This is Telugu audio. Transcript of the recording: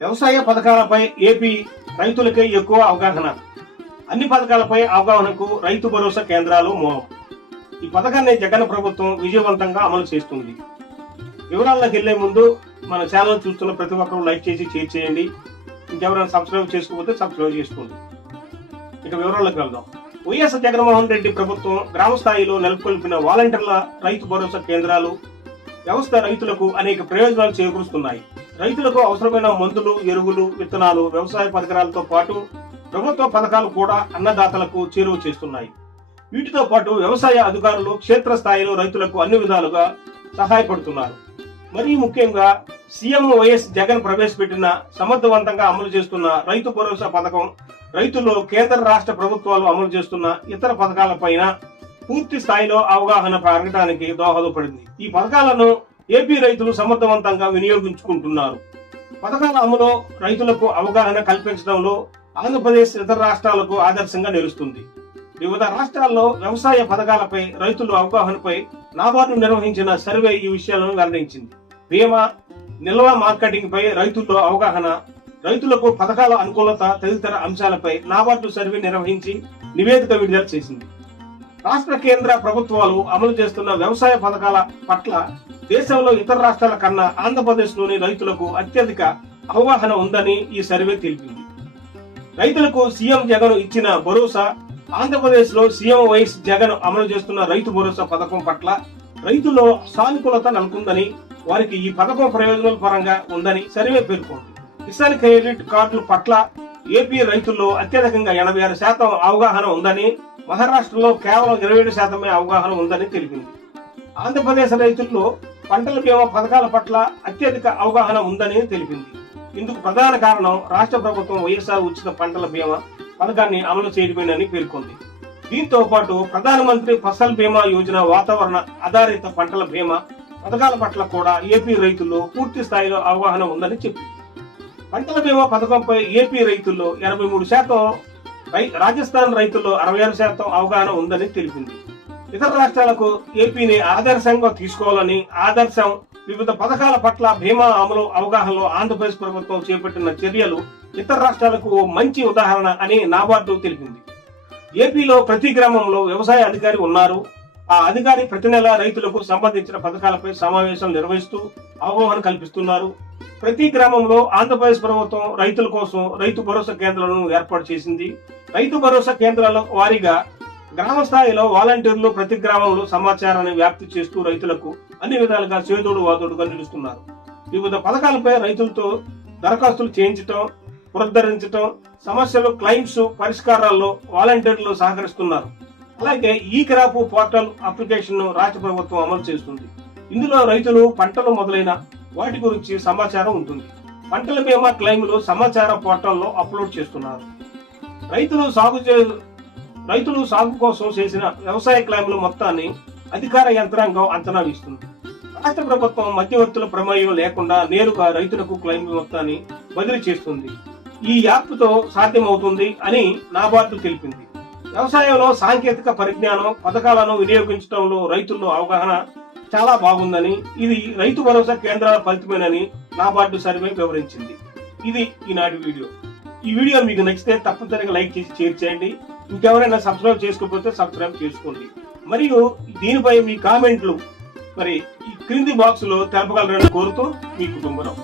వ్యవసాయ పథకాలపై ఏపీ రైతులకే ఎక్కువ అవగాహన. అన్ని పథకాలపై అవగాహనకు రైతు భరోసా కేంద్రాలు మూలం. ఈ పథకాన్ని జగన్ ప్రభుత్వం విజయవంతంగా అమలు చేస్తుంది. వివరాల్లోకి వెళ్లే ముందు మన ఛానల్ చూస్తున్న ప్రతి ఒక్కరూ లైక్ చేసి షేర్ చేయండి. ఇంకెవరైనా సబ్స్క్రైబ్ చేసుకోకపోతే సబ్స్క్రైబ్ చేసుకోండి. ఇక వివరాల్లోకి వెళ్దాం. వైఎస్ జగన్మోహన్ రెడ్డి ప్రభుత్వం గ్రామ స్థాయిలో నెలకొల్పిన వాలంటీర్ల రైతు భరోసా కేంద్రాలు వ్యవస్థ రైతులకు అనేక ప్రయోజనాలు చేకూరుస్తున్నాయి. రైతులకు అవసరమైన మందులు, ఎరువులు, విత్తనాలు, వ్యవసాయ పరికరాలతో పాటు ప్రభుత్వ పథకాలు కూడా అన్నదాతలకు చేరువ చేస్తున్నాయి. వీటితో పాటు వ్యవసాయ అధికారులు క్షేత్రస్థాయిలో రైతులకు అన్ని విధాలుగా సహాయపడుతున్నారు. మరీ ముఖ్యంగా సీఎం వైఎస్ జగన్ ప్రవేశపెట్టిన సమర్థవంతంగా అమలు చేస్తున్న రైతు భరోసా పథకం రైతుల్లో కేంద్ర రాష్ట్ర ప్రభుత్వాలు అమలు చేస్తున్న ఇతర పథకాలపైన పూర్తి స్థాయిలో అవగాహన పెరగడానికి దోహదపడింది. ఈ పథకాలను ఏపీ రైతులు సమర్థవంతంగా వినియోగించుకుంటున్నారు. పథకాల అమలు రైతులకు అవగాహన కల్పించడంలో ఆంధ్రప్రదేశ్ ఇతర రాష్ట్రాలకు ఆదర్శంగా నిలుస్తుంది. వివిధ రాష్ట్రాల్లో వ్యవసాయ పథకాలపై రైతుల అవగాహనపై నాబార్డు నిర్వహించిన సర్వే ఈ విషయాలను వెల్లడించింది. బీమా, నిల్వ మార్కెటింగ్ పై రైతుల్లో అవగాహన, రైతులకు పథకాల అనుకూలత తదితర అంశాలపై నాబార్డు సర్వే నిర్వహించి నివేదిక విడుదల చేసింది. రాష్ట్ర కేంద్ర ప్రభుత్వాలు అమలు చేస్తున్న వ్యవసాయ పథకాల పట్ల దేశంలో ఇతర రాష్ట్రాల కన్నా ఆంధ్రప్రదేశ్ లోని రైతులకు అత్యధిక అవగాహన ఉందని ఈ సర్వే తెలిపింది. రైతులకు సీఎం జగన్ ఇచ్చిన భరోసా, ఆంధ్రప్రదేశ్ లో సీఎం వైఎస్ జగన్ అమలు చేస్తున్న రైతు భరోసా పథకం పట్ల రైతుల్లో సానుకూలత నెలకొందని, వారికి ఈ పథకం ప్రయోజనాల పరంగా ఉందని సర్వే పేర్కొంది. కిసాన్ క్రెడిట్ కార్డుల పట్ల ఏపీ రైతుల్లో అత్యధికంగా 86% అవగాహన ఉందని, మహారాష్ట్రలో కేవలం 27% అవగాహన ఉందని తెలిపింది. ఆంధ్రప్రదేశ్ రైతుల్లో పంటల బీమా పథకాల పట్ల అత్యధిక అవగాహన ఉందని తెలిపింది. ఇందుకు ప్రధాన కారణం రాష్ట్ర ప్రభుత్వం వైఎస్ఆర్ ఉచిత పంటల బీమా పథకాన్ని అమలు చేయడమేనని పేర్కొంది. దీంతో పాటు ప్రధానమంత్రి ఫసల్ బీమా యోజన, వాతావరణ ఆధారిత పంటల బీమా పథకాల పట్ల కూడా ఏపీ రైతుల్లో పూర్తి స్థాయిలో అవగాహన ఉందని చెప్పింది. పంటల బీమా పథకంపై ఏపీ రైతుల్లో 83%, రాజస్థాన్ రైతుల్లో 66% అవగాహన ఉందని తెలిపింది. ఇతర రాష్ట్రాలకు ఏపీని ఆదర్శంగా తీసుకోవాలని, ఆదర్శం వివిధ పథకాల పట్ల బీమా అమలు అవగాహనలో ఆంధ్రప్రదేశ్ ప్రభుత్వం చేపట్టిన చర్యలు ఇతర రాష్ట్రాలకు ఓ మంచి ఉదాహరణ అని నాబార్డు తెలిపింది. ఏపీలో ప్రతి గ్రామంలో వ్యవసాయ అధికారి ఉన్నారు. ఆ అధికారి ప్రతి నెల రైతులకు సంబంధించిన పథకాలపై సమావేశాలు నిర్వహిస్తూ అవగాహన కల్పిస్తున్నారు. ప్రతి గ్రామంలో ఆంధ్రప్రదేశ్ ప్రభుత్వం రైతుల కోసం రైతు భరోసా కేంద్రాలను ఏర్పాటు చేసింది. రైతు భరోసా కేంద్రాల వారీగా గ్రామ స్థాయిలో వాలంటీర్లు ప్రతి గ్రామంలో సమాచారాన్ని వ్యాప్తి చేస్తూ రైతులకు అన్ని విధాలుగా చేదోడు వాదోడుగా నిలుస్తున్నారు. వివిధ పథకాలపై రైతులతో దరఖాస్తులు చేయించడం, పునరుద్ధరించడం, సమస్యలు, క్లైమ్స్ పరిష్కారాల్లో వాలంటీర్లు సహకరిస్తున్నారు. అలాగే ఈ క్రాప్ పోర్టల్ అప్లికేషన్ రాష్ట్ర ప్రభుత్వం అమలు చేస్తుంది. ఇందులో రైతులు పంటలు మొదలైన వాటి గురించి సమాచారం ఉంటుంది. పంటల బీమా క్లెయిమ్లు సమాచారం పోర్టల్లో అప్లోడ్ చేస్తున్నారు. రైతులు సాగు కోసం చేసిన వ్యవసాయ క్లెయిమ్ల మొత్తాన్ని అధికార యంత్రాంగం అంచనా వేస్తుంది. రాష్ట్ర ప్రభుత్వం మధ్యవర్తుల ప్రమేయం లేకుండా నేరుగా రైతులకు క్లెయిమ్ మొత్తాన్ని బదిలీ చేస్తుంది. ఈ యాప్ తో సాధ్యమవుతుంది అని నాబార్డు తెలిపింది. వ్యవసాయంలో సాంకేతిక పరిజ్ఞానం, పథకాలను వినియోగించడంలో రైతుల్లో అవగాహన చాలా బాగుందని, ఇది రైతు భరోసా కేంద్రాల ఫలితమేనని నాబార్డు సర్వే వివరించింది. ఇది ఈనాటి వీడియో. ఈ వీడియో మీకు నచ్చితే తప్పనిసరిగా లైక్ చేసి షేర్ చేయండి. ఇంకెవరైనా సబ్స్క్రైబ్ చేసుకోకపోతే సబ్స్క్రైబ్ చేసుకోండి. మరియు దీనిపై మీ కామెంట్లు మరి ఈ క్రింది బాక్స్ లో తెలపగలరని కోరుతూ మీ కుటుంబం.